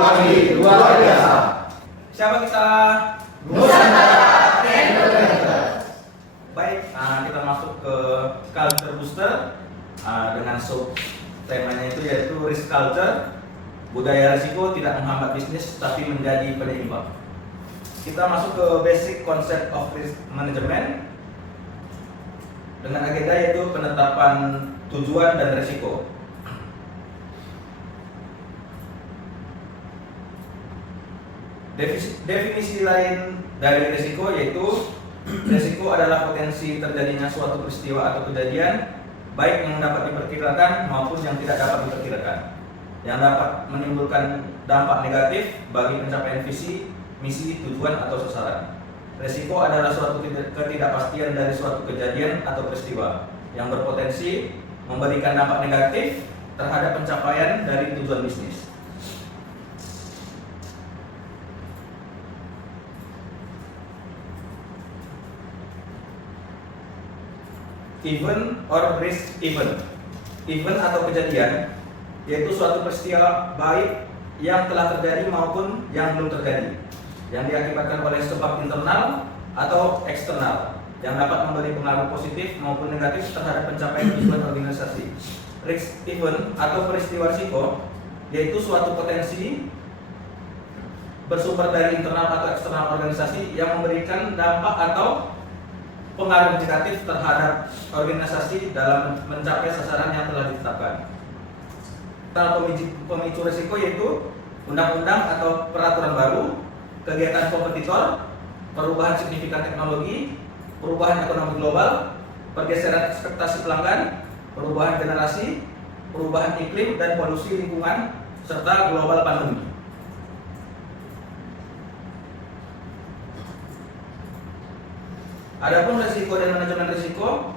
pagi luar biasa. Siapa kita? Nusantara Entrepreneur. Baik, kita masuk ke Culture Booster dengan sub temanya itu yaitu Risk Culture. Budaya risiko tidak menghambat bisnis tapi menjadi penyeimbang. Kita masuk ke basic concept of risk management dengan agenda yaitu penetapan tujuan dan risiko. Definisi lain dari risiko yaitu risiko adalah potensi terjadinya suatu peristiwa atau kejadian baik yang dapat diperkirakan maupun yang tidak dapat diperkirakan, yang dapat menimbulkan dampak negatif bagi pencapaian visi, misi, tujuan atau sasaran. Risiko adalah suatu ketidakpastian dari suatu kejadian atau peristiwa yang berpotensi memberikan dampak negatif terhadap pencapaian dari tujuan bisnis. Event or risk event. Event atau kejadian yaitu suatu peristiwa baik yang telah terjadi maupun yang belum terjadi, yang diakibatkan oleh sebab internal atau eksternal yang dapat memberi pengaruh positif maupun negatif terhadap pencapaian tujuan organisasi. Risk event atau peristiwa risiko yaitu suatu potensi bersumber dari internal atau eksternal organisasi yang memberikan dampak atau pengaruh negatif terhadap organisasi dalam mencapai sasaran yang telah ditetapkan. Pemicu risiko yaitu undang-undang atau peraturan baru, kegiatan kompetitor, perubahan signifikan teknologi, perubahan ekonomi global, pergeseran ekspektasi pelanggan, perubahan generasi, perubahan iklim dan polusi lingkungan, serta global pandemi. Adapun risiko dan manajemen risiko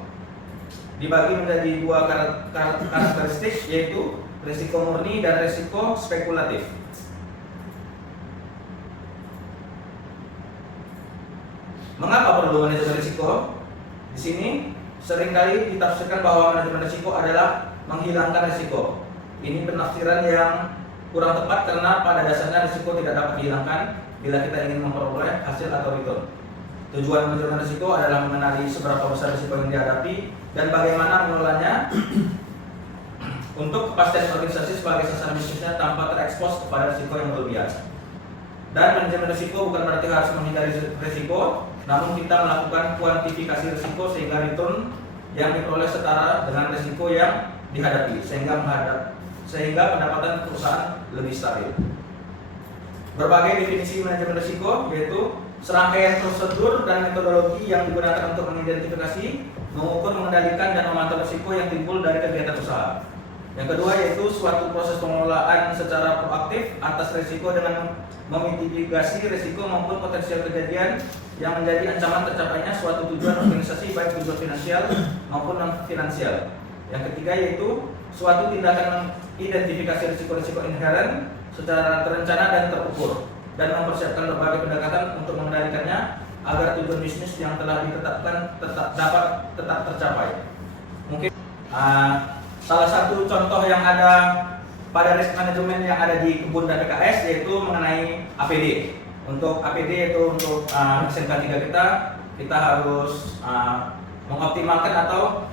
dibagi menjadi dua karakteristik yaitu risiko murni dan risiko spekulatif. Mengapa perlu manajemen risiko? Di sini seringkali ditafsirkan bahwa manajemen risiko adalah menghilangkan risiko. Ini penafsiran yang kurang tepat karena pada dasarnya risiko tidak dapat dihilangkan bila kita ingin memperoleh hasil atau return. Tujuan manajemen risiko adalah mengenali seberapa besar risiko yang dihadapi dan bagaimana mengelolanya untuk kepastian organisasi sebagai sasaran bisnisnya tanpa terekspos kepada risiko yang berlebihan. Dan manajemen risiko bukan berarti harus menghindari risiko, namun kita melakukan kuantifikasi risiko sehingga return yang diperoleh setara dengan risiko yang dihadapi sehingga pendapatan perusahaan lebih stabil. Berbagai definisi manajemen risiko yaitu serangkaian prosedur dan metodologi yang digunakan untuk mengidentifikasi, mengukur, mengendalikan, dan memantau risiko yang timbul dari kegiatan usaha. Yang kedua yaitu suatu proses pengelolaan secara proaktif atas risiko dengan memitigasi risiko maupun potensial kejadian yang menjadi ancaman tercapainya suatu tujuan organisasi baik tujuan finansial maupun non finansial. Yang ketiga yaitu suatu tindakan mengidentifikasi risiko-risiko inheren secara terencana dan terukur, dan mempersiapkan berbagai pendekatan untuk mengendalikannya agar tujuan bisnis yang telah ditetapkan dapat tercapai. Mungkin salah satu contoh yang ada pada risk management yang ada di Kebun dan PKS yaitu mengenai APD. Untuk APD yaitu untuk SMK 3 kita harus mengoptimalkan atau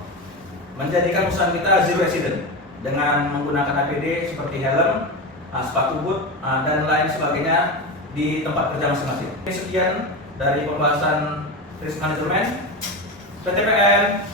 menjadikan usaha kita zero accident dengan menggunakan APD seperti helm, sepatu boot, dan lain sebagainya di tempat kerja masing-masing. Sekian dari pembahasan risk management. PTPN.